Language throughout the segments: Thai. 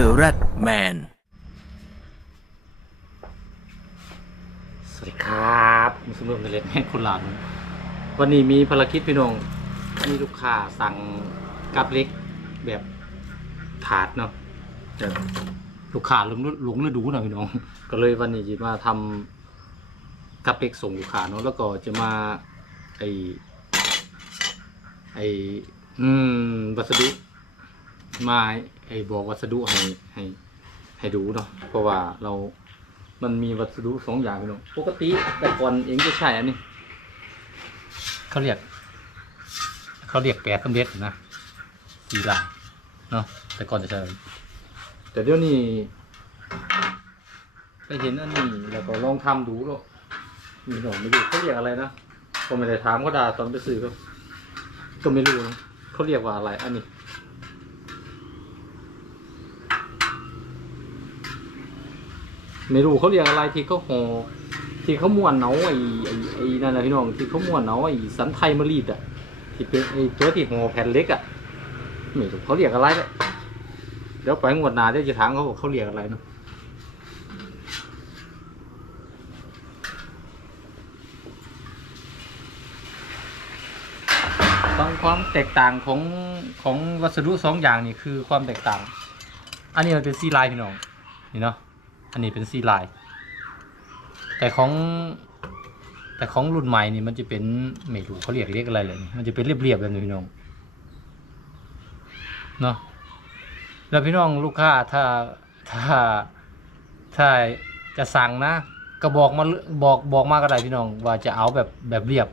The Rat Man สวัสดีครับมุสลิมเล็ดแม่คุณหลานวันนี้มีภารกิจพี่น้องมีลูกค้าสั่งกับเล็กแบบถาดเนาะลูกค้าหลงหลงฤดูหน่อยพี่น้อง ก็เลยวันนี้จะมาทำกับเล็กส่งลูกค้าเนาะแล้วก็จะมาไอไออืมวัสดุ มาไอบอกวัสดุให้ให้ให้ดูเนาะเพราะว่าเรา มันมีวัสดุสองอย่างพี่น้องปกติแต่ก่อนเองจะใช้อันนี้เขาเรียก เขาเรียกแปดสำเร็จนะสีลายเนาะแต่ก่อนจะใช้แต่เดี๋ยวนี้ไปเห็นอันนี้แล้วก็ลองทำดูแล้วมีหนองไม่รู้เขาเรียกอะไรนะผมไม่ได้ถามเขาด่าตอนไปซื้อก็ก็ไม่รู้นะเขาเรียกว่าอะไรอันนี้ ไม่รู้เขาเรียกอะไรที่เขาห่อที่เขาม้วนเนาไอ้ไอ้ไอ้นั่นนะพี่น้องที่เขาม้วนเนาไอ้สันไทยมะรีดอะที่เป็นไอ้ตัวที่ห่อแผ่นเล็กอะไม่รู้เขาเรียกอะไรเลยเดี๋ยวไปงวดหน้าเดี๋ยวจะถามเขาว่าเขาเรียกอะไรเนาะความความแตกต่างของของวัสดุสองอย่างนี่คือความแตกต่าง อันนี้มันเป็นซีไลน์พี่น้องนี่เนาะ อันนี้เป็นซีไลน์แต่ของ แต่ของรุ่นใหม่นี่มันจะเป็นไม่รู้เขาเรียกเรียกอะไรเลย มันจะเป็นเรียบๆแบบนี้พี่น้องเนาะแล้วพี่น้องลูกค้าถ้าถ้าถ้าจะสั่งนะก็บอกมาบอกบอกมาก็ได้พี่น้อง ว่าจะเอาแบบแบบเรียบ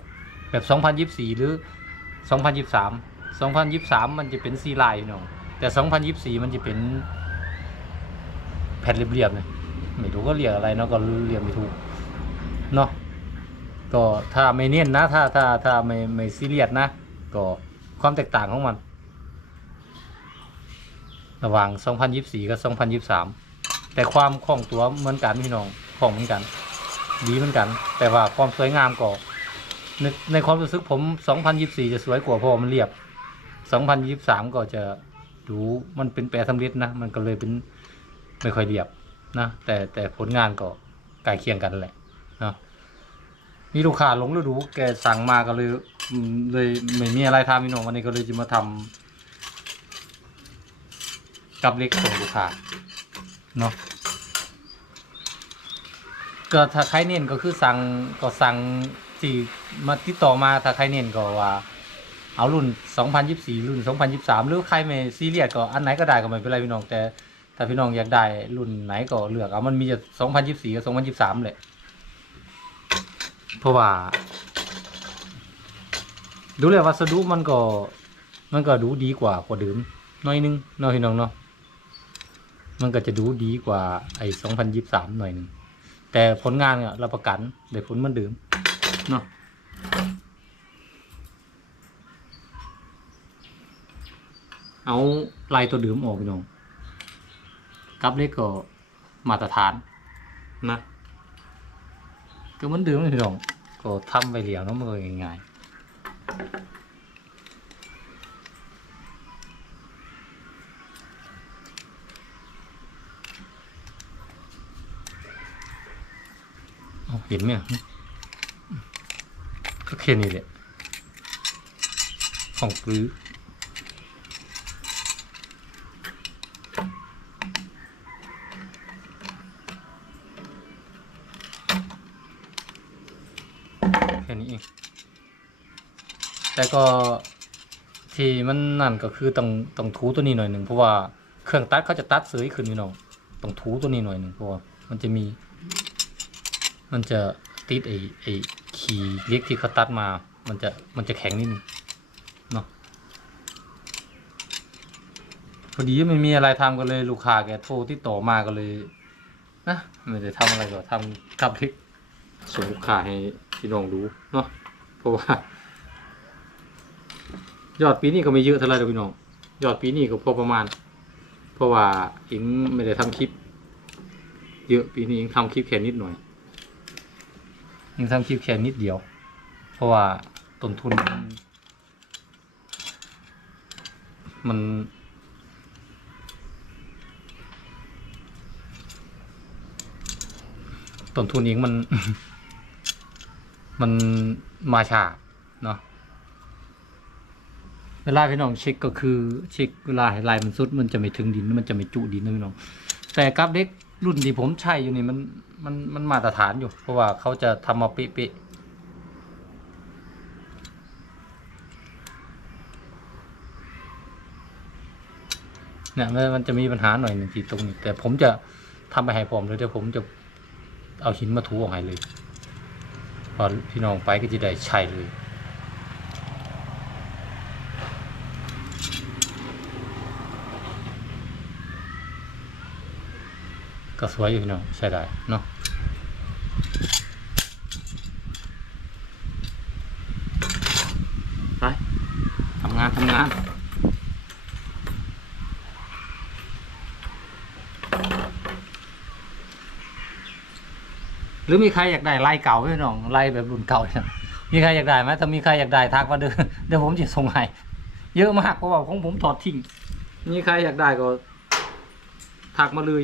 แบบ 2024 หรือ 2023 2023 มันจะเป็นซีไลน์พี่น้องแต่ 2024 มันจะเป็นแผ่นเรียบๆเนี่ย ไม่รู้ก็เรียกอะไรเนาะก็เรียกไม่ถูกเนาะก็ถ้าไม่เน้นนะ ถ้าถ้าถ้าไม่ไม่ซีเรียสนะ ก็ความแตกต่างของมัน ระหว่าง 2024 กับ 2023 แต่ความคล่องตัวเหมือนกันพี่น้องคล่องเหมือนกัน ดีเหมือนกัน แต่ว่าความสวยงามก็ในในความรู้สึกผม 2024 จะสวยกว่าเพราะมันเรียบ 2023 ก็จะดูมันเป็นแปรสำเร็จนะ มันก็เลยเป็นไม่ค่อยเรียบ นะแต่แต่ผลงานก็ใกล้เคียงกันแหละนะมีลูกค้าหลงฤดูแกสั่งมาก็เลยเลยไม่มีอะไรทำพี่น้องวันนี้ก็เลยจะมาทำกับเล็กส่งลูกค้าเนาะก็ถ้าใครเน้นก็คือสั่งก็สั่งที่มาติดต่อมาถ้าใครเน้นก็ว่า เอารุ่น 2024 รุ่น 2023 หรือใครไม่ซีเรียสก็อันไหนก็ได้ก็ไม่เป็นไรพี่น้องแต่ ถ้าพี่น้องอยากได้รุ่นไหนก็เลือกเอามันมีจะ2024กับ2023เลยเพราะว่า ดูแล้ววัสดุมันก็ มันก็ดูดีกว่ากว่าเดิมหน้อยนึงน้อยพี่น้องเนาะมันก็จะดูดีกว่าไอ้2023หน่อยนึงแต่ผลงานเนี่ยเรับประกันได้ผลเหมันเดิมเนาะเอาลายตัวเดิมออกพี่น้อง กับเล็กก็มาตรฐานนะก็เหมันเดิมเลยพี่น้องก็ทำไปเหลียวเนาะมันก็ง่ายๆเอาเห็นไหมอะก็แค่นี้แหละของปลื้อ ก็ที่มันนั่นก็คือต้องต้องถูตัวนี้หน่อยหนึ่งเพราะว่าเครื่องตัดเขาจะตัดเสยขึ้นพี่น้องต้องถูตัวนี้หน่อยหนึ่งเพราะว่ามันจะมี มันจะติดไอ้ไอ้ขีเล็กที่เขาตัดมา มันจะมันจะแข็งนิดนึงเนาะพอดีไม่มีอะไรทำก็เลยลูกค้าแกโทรติดต่อมาก็เลยนะไม่ได้ทำอะไรก็ทำกับพริกส่งลูกค้าให้พี่น้องดูเนาะเพราะว่า ยอดปีนี้ก็ไม่เยอะเท่าไหร่หรอกพี่น้อง ยอดปีนี้ก็พอประมาณ เพราะว่าอิงไม่ได้ทำคลิป เยอะปีนี้อิงทำคลิปแค่นิดหน่อยอิงทำคลิปแค่นิดเดียว เพราะว่าต้นทุน มันต้นทุนอิงมัน มันมาช้าเนาะ เวลาพี่น้องเช็คก็คือเช็คเวลาลายมันสุดมันจะไม่ถึงดินมันจะไม่จุดินนะพี่น้อง แต่กับเด็กรุ่นที่ผมใช้อยู่นี่มันมันมันมาตรฐานอยู่ เพราะว่าเขาจะทำมาเป๊ะเนี่ยมันจะมีปัญหาหน่อยหนึ่งที่ตรงนี้ แต่ผมจะทำไปให้ผมเลยเดี๋ยวผมจะเอาหินมาถูออกให้เลยพอพี่น้องไปก็จะได้ใช้เลย ก็สวยอยู่พี่น้องใช้ได้เนาะไปทำงานทำงานหรือมีใครอยากได้ไล่เก่าไหมพี่น้องไล่แบบรุ่นเก่าเนี่ยมีใครอยากได้ไหมถ้ามีใครอยากได้ทักมาเด้อเดี๋ยวผมจะส่งให้เยอะมากเพราะว่าของผมถอดทิ้งมีใครอยากได้ก็ทักมาเลย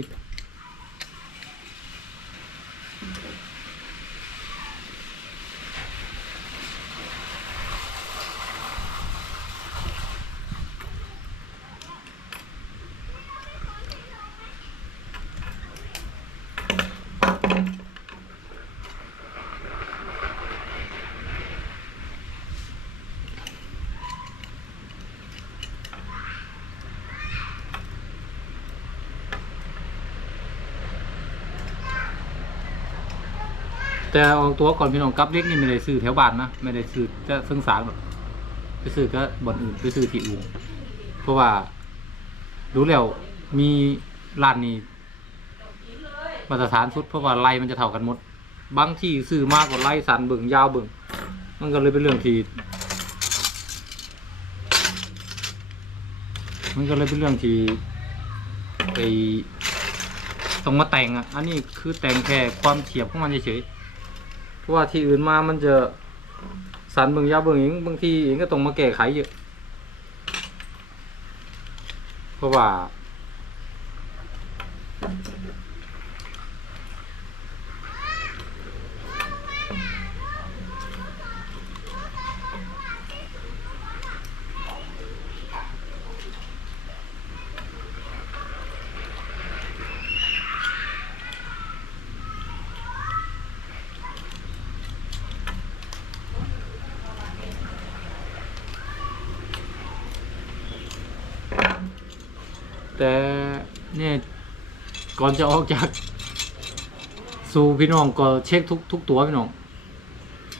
แต่ออกตัวก่อนพี่น้องกับเล็กนี่ไม่ได้ซื้อแถวบ้านนะไม่ได้ซื้อจะซึ่งสารหรอกไปซื้อก็บ่อนอื่นไปซื้อที่อื่นเพราะว่ารู้แล้วมีร้านนี้มาตรฐานสุดเพราะว่าไล่มันจะเท่ากันหมด บางที่ซื้อมากกว่าไล่สันเบิ่งยาวเบิ่งมันก็เลยเป็นเรื่องที่มันก็เลยเป็นเรื่องที่ไอต้องมาแต่งอะ อันนี้คือแต่งแค่ความเฉียบของมันเฉยๆ ราะว่าที่อื่นมามันจะสันเบิ่งยาวเบิ่งเองบางทีเองก็ต้องมาแก้ไขเยอะเพราะว่า แต่เนี่ย ก่อนจะออกจาก สู่พี่น้องก็เช็คทุกทุกตัวพี่น้อง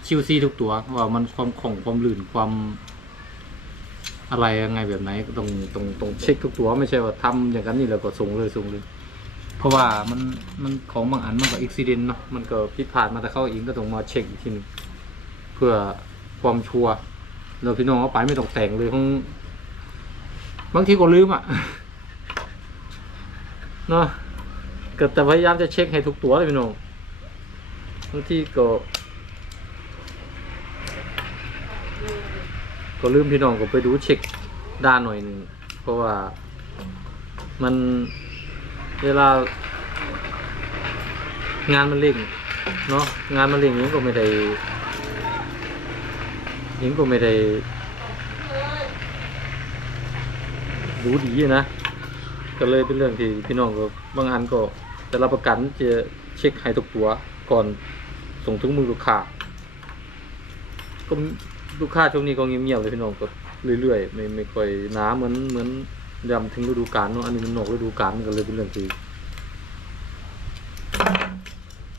QC ทุกตัวว่ามันความของความลื่นความอะไรยังไงแบบไหนต้องต้องต้องเช็คทุกตัวไม่ใช่ว่าทำอย่างนั้นนี่แล้วก็ส่งเลยส่งเลย เพราะว่ามันมันของบางอันมันก็อุบิเหตุเนาะมันก็ผิดพลาดมาแต่เข้าเองก็ต้องมาเช็คอีกทีนึงเพื่อความชัวร์เราพี่น้องเอาไปไม่ต้องแต่งเลยของบางทีก็ลืมอะเนาะ ก็แต่พยายามจะเช็คให้ทุกตัวเลยพี่น้องบางทีก็ ก็ลืมพี่น้องก็ไปดูเช็คด้านหน่อยหนึ่งเพราะว่ามันเวลางานมันเร่งเนาะงานมันเร่งยิงก็ไม่ได้ยิงก็ไม่ได้รู้ดีนะ ก็เลยเป็นเรื่องที่พี่น้องก็บางอันก็ แต่รับประกันจะเช็คให้ทุกตัวก่อนส่งถึงมือลูกค้าก็ลูกค้าช่วงนี้ก็เงียบๆเลยพี่น้องก็เรื่อยๆไม่ไม่ค่อยหนาเหมือนเหมือนยำถึงฤดูกาลเนาะอันนี้มันนอกฤดูกาลมันก็เลยเป็นเรื่องที่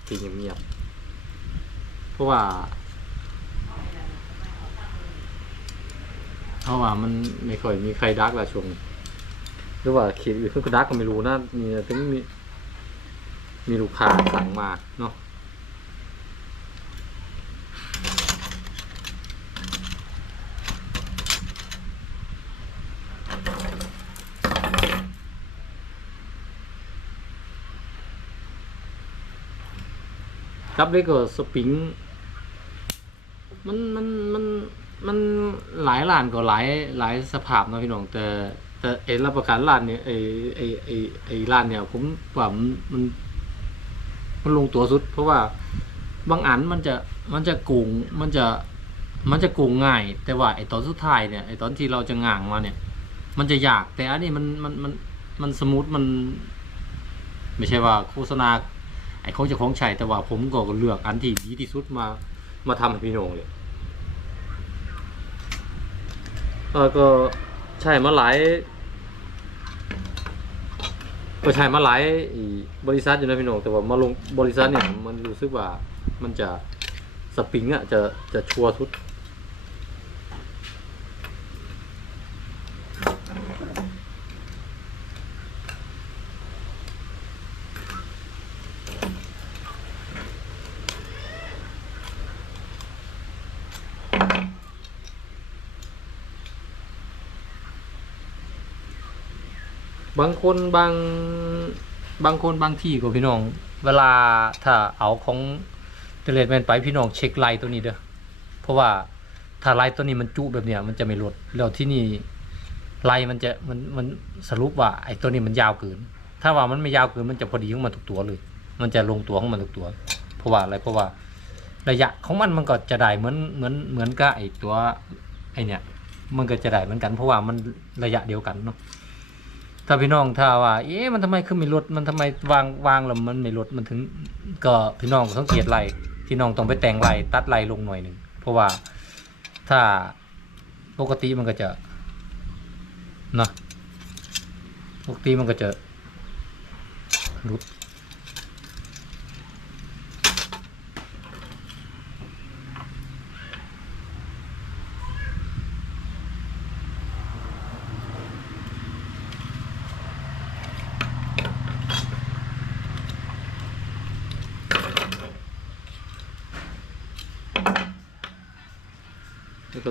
ที่เงียบๆเพราะว่าเพราะว่ามันไม่ค่อยมีใครดักละช่วงหรือว่าเขียนอื่นเพิ่งกระดักก็ไม่รู้นะมีถึงมี มีลูกค้าสั่งมาเนาะครับนี่ก็สปริงมันมันมันมันหลายร้านก็หลายหลายสภาพเนาะพี่น้องแต่แต่ไอ้รับประกันร้านเนี่ยไอไอไอไอ้ร้านเนี่ยผมว่ามัน มันลงตัวสุด เพราะว่าบางอันมันจะมันจะโกงมันจะมันจะโกงง่าย แต่ว่าไอตอนสุดท้ายเนี่ยไอตอนที่เราจะง่างมาเนี่ย มันจะยากแต่อันนี้มันมันมันมันสมูทมัน ไม่ใช่ว่าโฆษณาไอ้เขาจะของใช้แต่ว่าผมก็เลือกอันที่ดีที่สุดมามาทำให้พี่นงเลยเออก็ใช่มาหลาย ก็ใช่มาหลายอีบริษัทอยู่นะพี่น้องแต่ว่ามาลงบริษัทเนี่ยมันรู้สึกว่ามันจะสปริงอะจะจะชัวร์ทุด บางคนบางบางคนบางที่ก็พี่น้อง เวลาถ้าเอาของเทเลแมนไปพี่น้องเช็คลน์ตัวนี้เด้อเพราะว่าถ้าลน์ตัวนี้มันจุแบบเนี้ยมันจะไม่ลดแล้วที่นี่ลน์มันจะมันมันสรุปว่าไอ้ตัวนี้มันยาวเกิน ถ้าว่ามันไม่ยาวเกินมันจะพอดีของมันทุกตัวเลย มันจะลงตัวของมันทุกตัว เพราะว่าอะไรเพราะว่าระยะของมันมันก็จะได้เหมือนเหมือนเหมือนกับไอ้ตัวไอ้เนี่ยมันก็จะได้เหมือนกัน เพราะว่ามันระยะเดียวกันเนาะ ถ้าพี่น้องถ้าว่า เอ๊ะมันทำไมคือไม่ลดมันทำไมวางวางแล้วมันไม่ลดมันถึง ก็พี่น้องสังเกตไหลพี่น้องต้องไปแต่งไหลตัดไหลลงหน่อยหนึ่งเพราะว่าถ้าปกติมันก็จะเนาะปกติมันก็จะรุด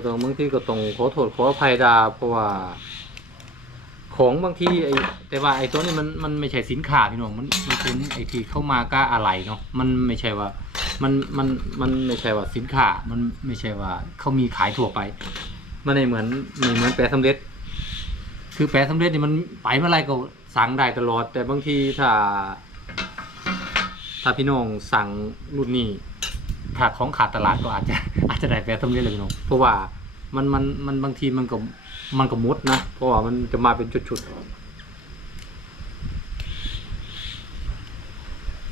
ต้องบางทีก็ต้องขอโทษขออภัยดาเพราะว่า ของบางทีไอ้แต่ว่าไอ้ตัวนี้มันมันไม่ใช่สินค้าพี่น้องมันมันเป็นไอ้ที่เข้ามาก้าอะไรเนาะมันไม่ใช่ว่า มันมันมันไม่ใช่ว่าสินค้ามันไม่ใช่ว่าเขามีขายทั่วไป มันไม่เหมือนไม่เหมือนแปรสำเร็จ คือแปรสำเร็จนี่มันไปเมื่อไรก็สั่งได้ตลอด แต่บางทีถ้า ถ้าพี่น้องสั่งรุ่นนี้ถ้าของขาดตลาดก็อาจจะอาจจะได้แปรสำเร็จเลยพี่น้องเพราะว่า มันมันมันบางทีมันก็มันก็มุดนะเพราะว่ามันจะมาเป็นชุดๆ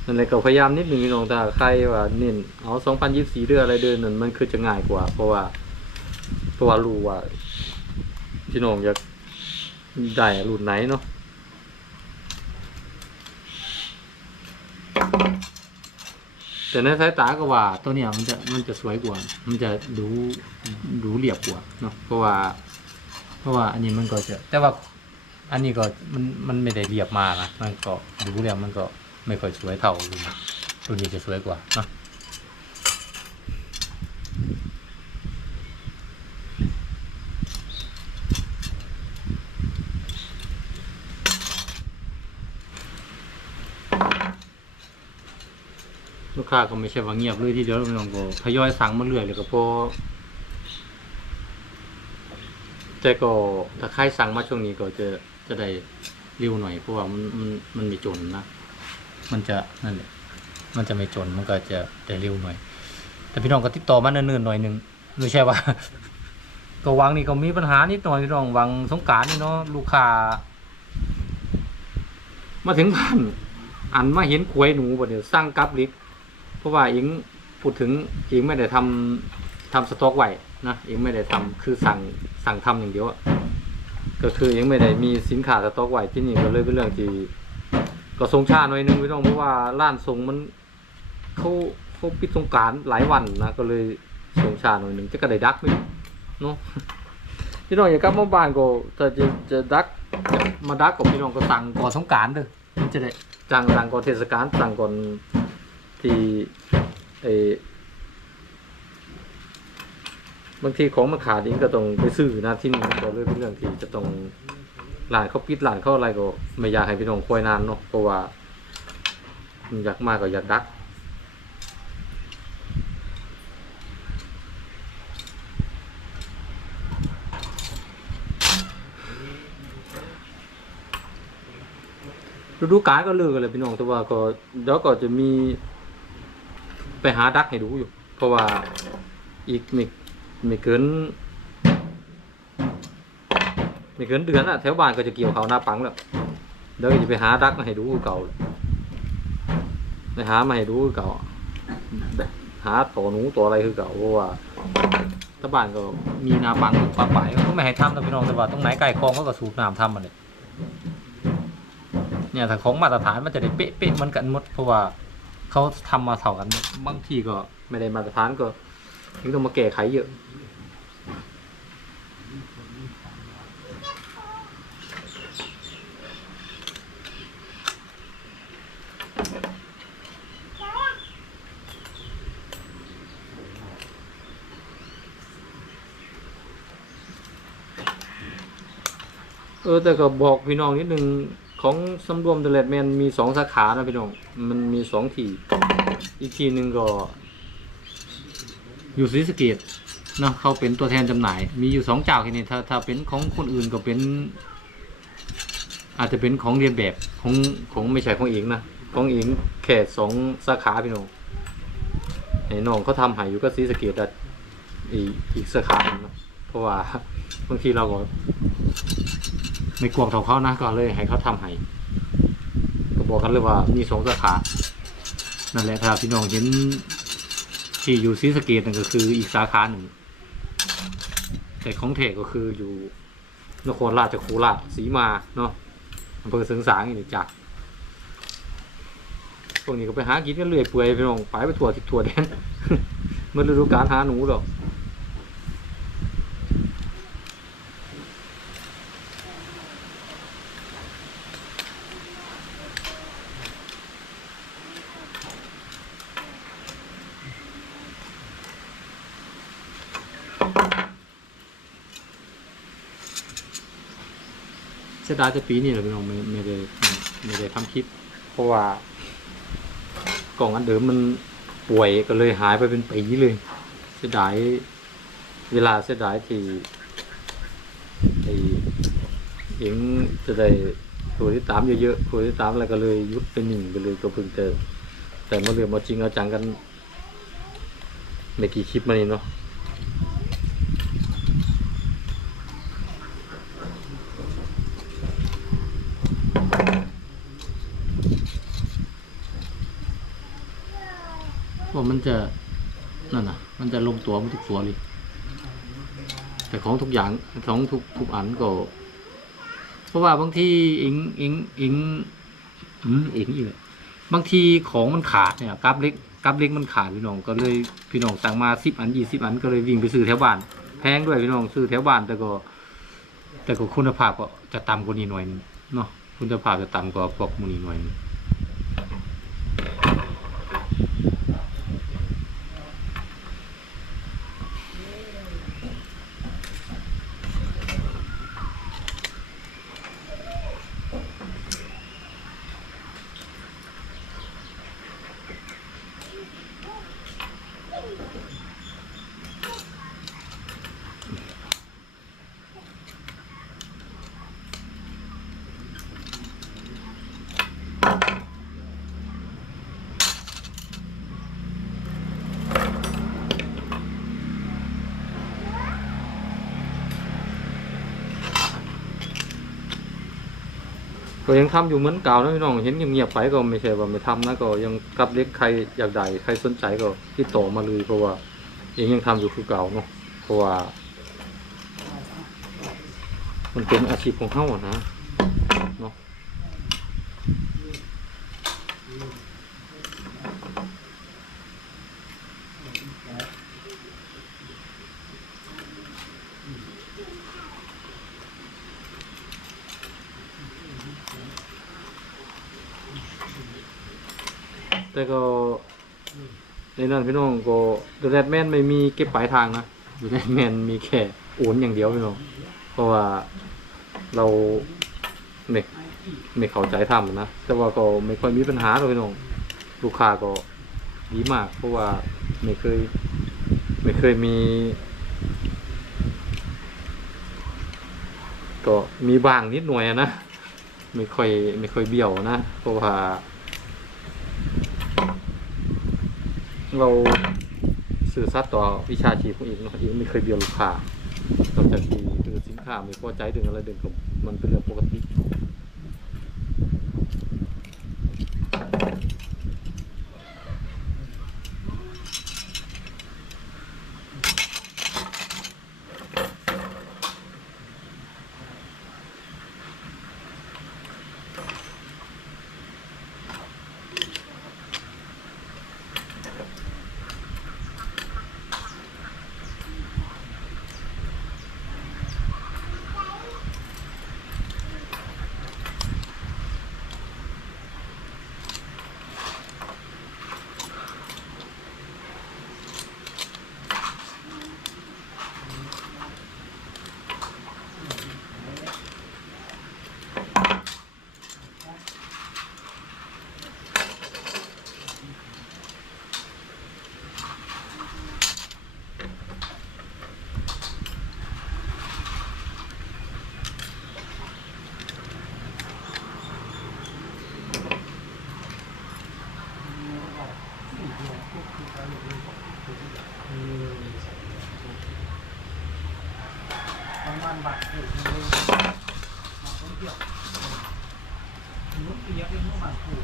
นั่นเลยก็พยายามนิดหนึ่งพี่น้องถ้าใครว่าเน้นเอาสองพันยี่สี่เดือนอะไรเดือนนั้นมันคือจะง่ายกว่า เพราะว่าเพราะว่ารู้ว่าพี่น้องอยากได้รุ่นไหนเนาะ แต่ในสายตาก็ว่าตัวเนี้ยมันจะมันจะสวยกว่า มันจะดูดูเรียบกว่าเนาะเพราะว่า เพราะว่าอันนี้มันก็จะแต่ว่าอันนี้ก็มันมันไม่ได้เรียบมานะมันก็ดูแล้วมันก็ไม่ค่อยสวยเท่ารุ่นนี้รุ่นนี้จะสวยกว่าเนาะ กค้าก็ไม่ใช่ว่าเงียบเลยทีเดียวน้องก็ทยอยสั่งมาเรื่อยเลยก็พอแต่ก็ถ้าใครสั่งมาช่วงนี้ก็จะจะได้เร็วหน่อยเพราะว่ามันมันมันไม่จนนะ มันจะนั่นแหละมันจะไม่จนมันก็จะได้เร็วหน่อย แต่พี่น้องก็ติดต่อมาเนิ่นๆหน่อยหนึงไม่ใช่ว่า ก็วังนี่ก็มีปัญหานิดหน่อยพี่น้องวังสงการนี่เนาะลูกค้ามาถึงบ้านอันมาเห็นควยหนูบ่เดี๋ยวสร้างกลับลิกเพ ราะว่าอิงพูดถึงอิงไม่ได้ทำทำสต็อกไว้นะอิงไม่ได้ทำคือสั่งสั่งทำอย่างเดียวก็คืออิงไม่ได้มีสินค้าสต็อกไว้ที่นี่ก็เลยเป็นเรื่องที่ก็ทรงชาหน่อยนึงพี่น้องเพราะว่าร้านทรงมันเขาเขาปิดสงการหลายวันนะก็เลยทรงชาหน่อยนึงจะก็ไดดักไหมเนาะพี่น้องอย่ากลับมาบ้านก็ถ้าจะจะดักมาดักกับพี่น้องก็สั่งก่อนสงการเด้อมันจะได้จังสั่งก่อนเทศกาลสั่งก่อน ทีเออบางทีของมันขาดเองก็ต้องไปซื้อนะที่นี่ก็เลยเป็นเรื่องที่จะต้องร้านเขาปิดร้านเขาอะไรก็ไม่อยากให้พี่น้องคอยนานเนาะเพราะว่าอยากมากก็อยากดักฤดูกาลก็เลิกกันเลยพี่น้องแต่ว่าก็เดี๋ยวก็จะมี ไปหาดักให้ดูอยู่ เพราะว่าอีกไม่ไม่เกินไม่เกินเดือนอะแถวบ้านก็จะเกี่ยวเขาวหน้าปังแล้วเดี๋ยวจะไปหาดักมาให้ดูเก่าเลยไปหามาให้ดูเก่าหาตัวหนูตัวอะไรคือเก่าเพราะว่าถ้าบ้านก็มีนาปังปลาป่ายก็ไม่ให้ทำนะพี่น้องแต่ว่าตรงไหนไก่คลองก็ก็สูบน้ำทำมันเลยเนี่ยถ้าของมาตรฐานมันจะได้เป๊ะๆเหมันกันหมดเพราะว่า เขาทำมาเท่ากันบางทีก็ไม่ได้มาตรฐานก็ยังต้องมาแก้ไขเยอะเออแต่ก็บอกพี่น้องนิดนึง ของสำรวมเดลดแมนมีสองสาขานะพี่น้อง มันมีสองที่อีกทีหนึ่งก็ อยู่ศรีสะเกดเนาะเขาเป็นตัวแทนจำหน่าย มีอยู่สองเจ้าแค่นี้ถ้าถ้าเป็นของคนอื่นก็เป็น อาจจะเป็นของเรียนแบบของของไม่ใช่ของเองนะของเองแค่สองสาขาพี่น้องไอ้น้องเขาทำหายอยู่ก็ศรีสะเกดอะอีกอีกสาขาเนาะเพราะว่าบางทีเราก็ ไม่กวงเท่าเขานะก็เลยให้เขาทำให้ก็บอกกันเลยว่ามีสองสาขา นั่นแหละถ้าพี่น้องเห็นที่อยู่ศรีสะเกดนั่นก็คืออีกสาขาหนึ่ง แต่ของเทก็คืออยู่นครราชโคราชสีมาเนาะอำเภอเสริงสางนี่จักพวกนี้ก็ไปหากินกันเรื่อยเปื่อยพี่น้องไปไปถั่วทิศถั่วแดนมื่อฤดูกาลหาหนูหรอก ยดายจะปีนี้แหละพี่น้องไม่ไม่ได้ไม่ได้ทำคลิป เพราะว่ากล่องอันเดิมมันป่วยก็เลยหายไปเป็นปีเลยเสียดายเวลาเสียดายที่ไอ้เองจะได้ตัวที่ตามเยอะๆตัวที่ตามอะไรก็เลยยุดไปหนึ่งไปเลยก็เพิ่งเจอแต่มาเรื่องมาจริงเอาจังกันไม่กี่คลิปมานี่เนาะ ว่ามัน จะนั่นน่ะ มันจะลงตัวมันทุกตัวเลยแต่ของทุกอย่างของทุกทุกอันก็เพราะว่าบางทีอิงอิงอิงอืมอิงอีกเลยบางทีของมันขาดเนี่ยกราฟเล็กกราฟเล็กมันขาดพี่น้องก็เลยพี่น้องสั่งมาสิบอันยี่สิบอันก็เลยวิ่งไปซื้อแถวบ้าน แพงด้วยพี่น้องซื้อแถวบ้านแต่ก็ แต่ก็คุณภาพก็จะต่ำกว่านี้หน่อยนึงเนาะคุณภาพจะต่ำกว่าพวกมูนีหน่อยนึง ก็ยังทำอยู่เหมือนเก่านะพี่น้องเห็นเงียบๆไปก็ไม่ใช่ว่าไม่ทำนะก็ยังกับเล็กใครอยากได้ใครสนใจก็ติดต่อมาเลยเพราะว่าเองยังทำอยู่คือเก่าเนาะเพราะว่า มันเป็นอาชีพของเขาอะนะเนาะแต่ก็ในนั้นพี่น้องก็ดูแลแมนไม่มีเก็บปลายทางนะดูแลแมนมีแค่โอนอย่างเดียวพี่น้องเพราะว่าเราไม่ไม่เข้าใจทำนะแต่ว่าก็ไม่ค่อยมีปัญหาเลยพี่น้องลูกค้าก็ดีมาก เพราะว่าไม่เคย ไม่เคยมี ก็มีบางนิดหน่อยนะไม่ค่อยไม่ค่อยเบี้ยวนะเพราะว่า เราสื่อสัตย์ต่อวิชาชีพของอีกเนาะอีกไม่เคยเบียวลูกค้านอกจากที่คือสินค้าไม่พอใจดึงอะไรดึงก็มันเป็นเรื่องปกติ ประมาณบาทเดียวเลยมาคนเดียวนุ๊กเปียกเป็นนุ๊กบางคู่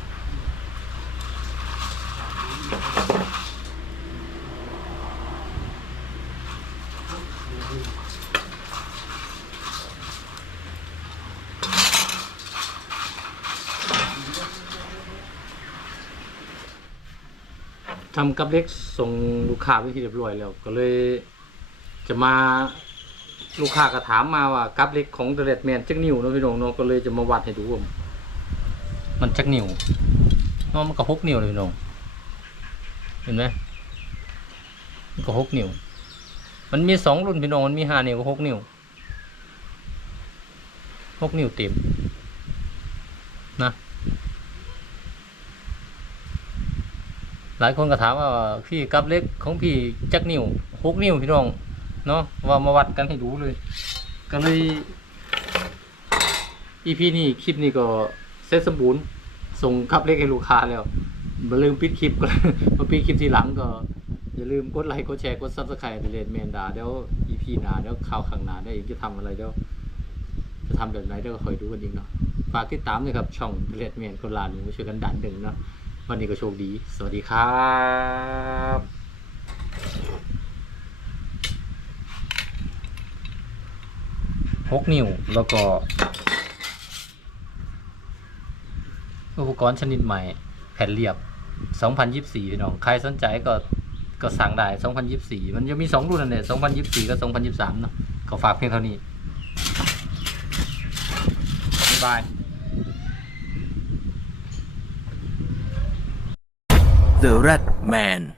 ทำกับเล็กส่งลูกค้าไปที่เรียบร้อยแล้ว ก็เลย จะมาลูกค้าก็ถามมาว่ากับเล็กของเดลดแมนจักนิ้วเนาะพี่น้องเนาะก็เลยจะมาวัดให้ดูว่ามันจักนิ้วเนาะมันก็หกนิ้วเลยพี่น้องเห็นไหมมันก็หกนิ้วมันมีสองรุ่นพี่น้องมันมีห้านิ้วกับหกนิ้วหกนิ้วเต็มนะ หลายคนก็ถามว่าพี่กับเล็กของพี่จักนิ้วหกนิ้วพี่น้องเนาะว่ามาวัดกันให้ดูเลย ก็เลยอีพีนี้คลิปนี้ก็เสร็จสมบูรณ์ ส่งกับเล็กให้ลูกค้าแล้วมาลืมปิดคลิปก็มาปิดคลิปทีหลังก็ อย่าลืมกดไลค์กดแชร์กดซับสไครต์เลนแมนดาเดี๋ยวอีพีหนาเดี๋ยวข่าวข้างหนาได้อีกจะทำอะไรเดี๋ยวจะทำแบบไหนเดี๋ยวคอยดูกันเองเนาะฝากติดตามด้วยครับช่องเลดแมนคนลานหนึ่งมาช่วยกันดันหนึ่งเนาะ วันนี้ก็โชคดี สวัสดีครับหกนิ้ว แล้วก็ อุปกรณ์ชนิดใหม่ แผ่นเรียบ 2024พี่น้อง ใครสนใจก็ก็สั่งได้ 2024 มันจะมี 2 รุ่นนั่นแหละ2024 กับ 2023 เนาะก็ฝากเพียงเท่านี้ บ๊ายบาย The Red Man